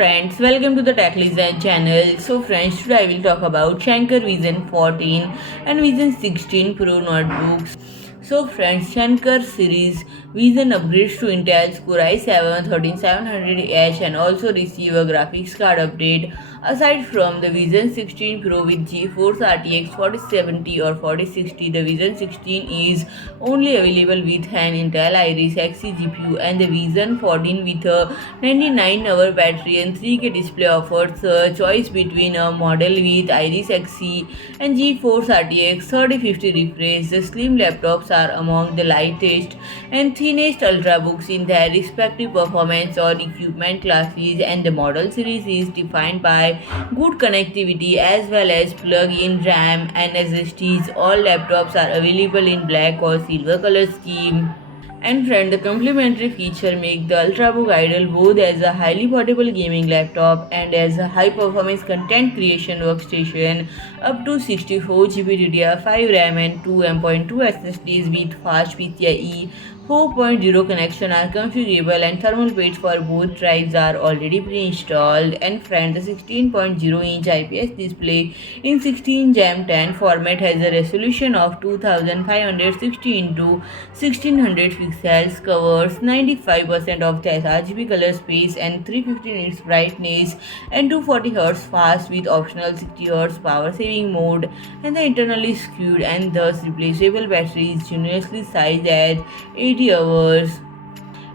friends, welcome to the Tech Design channel. So friends, today I will talk about SCHENKER Vision 14 and Vision 16 Pro notebooks. So friends, SCHENKER series Vision upgrades to Intel's Core i7-13700H and also receive a graphics card update. Aside from the Vision 16 Pro with GeForce RTX 4070 or 4060, the Vision 16 is only available with an Intel Iris Xe GPU, and the Vision 14 with a 99-hour battery and 3K display offers a choice between a model with Iris Xe and GeForce RTX 3050 refresh. The slim laptops are among the lightest and thinnest ultrabooks in their respective performance or equipment classes, and the model series is defined by good connectivity as well as plug-in RAM and SSDs. All laptops are available in black or silver color scheme. And friend, the complementary feature make the Ultrabook ideal both as a highly portable gaming laptop and as a high-performance content creation workstation. Up to 64 GB DDR5 RAM and 2 M.2 SSDs with fast PCIe 4.0 connection are configurable, and thermal pads for both drives are already pre-installed. And friend, the 16.0-inch IPS display in 16:10 format has a resolution of 2560 into 1600 pixels, covers 95% of the sRGB color space and 350 nits brightness and 240 Hz fast with optional 60 Hz power saving mode, and the internally skewed and thus replaceable battery is generously sized at 80 hours.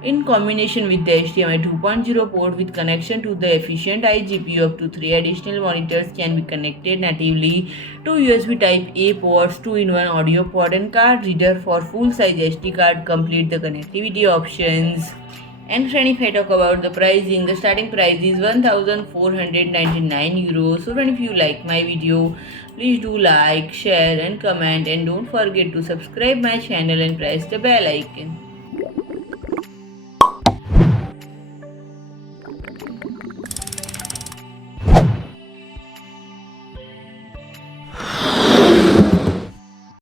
In combination with the HDMI 2.0 port with connection to the efficient iGPU, up to 3 additional monitors can be connected natively to USB Type-A ports, 2-in-1 audio port and card reader for full-size SD card complete the connectivity options. And friend, if I talk about the pricing, the starting price is 1499 euros. So friend, if you like my video, please do like, share and comment, and don't forget to subscribe my channel and press the bell icon.